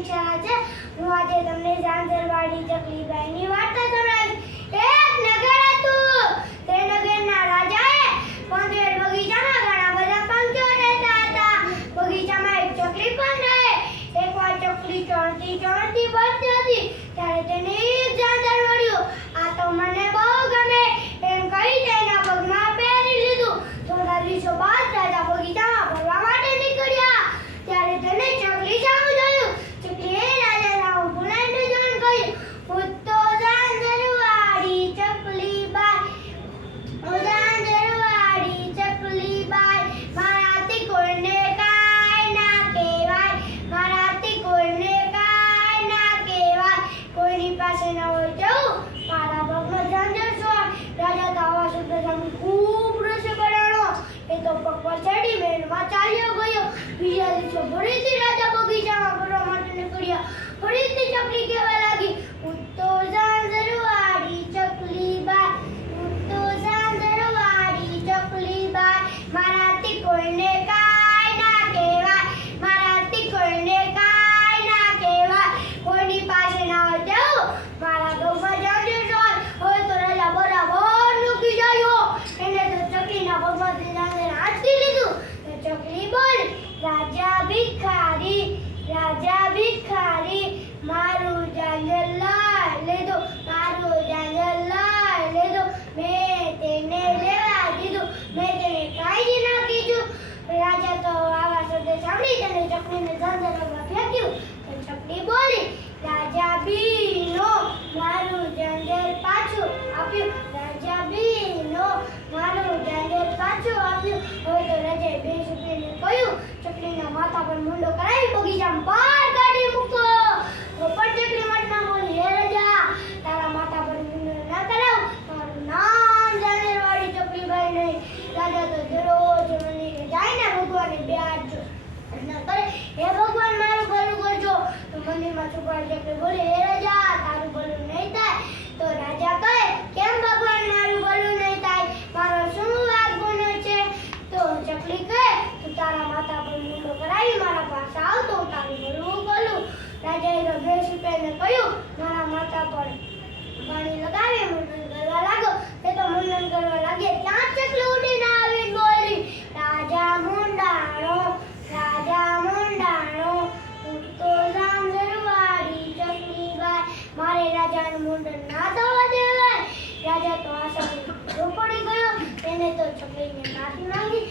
પરીક્ષા છે હું આજે તમને ઝાંઝરવાડી ચકલીબાઈની વાર્તા સંભળાવીશ। એક નગર હતું તે નગરના રાજાએ પંદર બગીચામાં ઘણા બધા પંખીઓ રહેતા હતા। બગીચામાં એક ચકલી પણ રહે। એકવાર ચકલી ચણતી ચણતી બસતી હતી ત્યારે તેને એક ઝાંઝર મળ્યું। આ તો મને બહુ ગમે એમ કહી તેના પગમાં પહેરી લીધું। થોડા દિવસો બાદ રાજા બગીચામાં ફરવા માટે નીકળ્યા ત્યારે તેને ચકલી સામું જોયું। ચકલીએ રાજા સામું ભૂલાઈને જોઈને કહ્યું, હું તો ઝાંઝરવાડી ચકલીબાઈ, હું ઝાંઝરવાડી ચકલીબાઈ, મારાથી કોઈને કાંઈ ના કહેવાય, મારાથી કોઈને કાંઈ ના કહેવાય, કોઈની પાસે ન હોય જવું મારા પગમાં ઝાંઝર છોડ। રાજા તો આવા શબ્દ સાંભળી ખૂબ રોષે ભરાણો। એ તો પગ પર ચડી મહેલમાં ચાલ્યો ગયો। બીજા દિવસે ફરીથી રાજા બગીચામાં ફરવા માટે નીકળ્યા। ફરીથી ચકલી કહેવા લાગી, હું તો ઝાંઝરવાડી ચકલીબાઈ, હું તો ઝાંઝરવાડી ચકલીબાઈ, મારાથી કોઈને કાંઈ ના કહેવાય, મારાથી કોઈને કાંઈ ના કહેવાય, કોઈની પાસે ના હોય જવું મારા પગમાં ઝાંઝર છોડ। હવે તો રાજા બરાબર મૂકી ગયો। એને તો ચકલીના પગમાંથી ઝાંઝર હાંચી લીધું। તો ચકલી બોલી, રાજા ભિખારી, રાજા ભિખારી, મારું ઝાંઝર લઈ લીધું, મારું ઝાંઝર લઈ લીધું, મેં તેને લેવા દીધું, મેં તેને કાંઈ જ ના કીધું। રાજા તો આવા શબ્દ સાંભળી તેને ચકલીને ઝાંઝરમાં ફેંક્યું। તો ચકલી બોલી, રાજા બીનો, મારું ઝાંઝર પાછું આપ્યું, રાજા બીનો, મારું ઝાંઝર પાછું આપ્યું। હવે તો રાજાએ બે છોકરીને કહ્યું, ચકલીના માથા પર મુંડો કરાવી બગીચામાં બહાર કાઢી મૂકો। તો પણ ચકલી મટમાં બોલી, હે રાજા, તારા માથા પર મુંડો ના કરાવ, મારું નામ ઝાંઝરવાડી ચકલીબાઈ નહીં। રાજા તો દરરોજ મંદિરે જઈને ભગવાનને બે હાથ જોડે કરે, હે ભગવાન મારું ભલું કરજો। તો મંદિરમાં છુપાયેલી ચકલી બોલી, હે રાજા, તારું ભલું નહીં થાય। તો રાજા કહે, કેમ ભગવાન મારું ભલું નહીં થાય, મારો શું વાંક ગુનો છે? તો ચકલી કહે, તું તારા માથા પર મુંડો કરાવી મારા પાસે આવ તો હું તારું ભલું કરું। રાજાએ તો બે સિપાહીને કહ્યું, મારા માથા પર પાણી લગાવી મુંડન કરવા લાગો। તે તો મુંડન કરવા લાગે ત્યાં ચકલી ઉડીને આવીને બોલી, રાજા મુંડાણો, રાજા મુંડાણો, હું તો ઝાંઝરવાડી ચકલીબાઈ, મારે રાજાનું મુંડન ના થવા દેવાય। રાજા તો આ સાંભળી પડી ગયો। તેને તો ચકલીને માફી માંગી।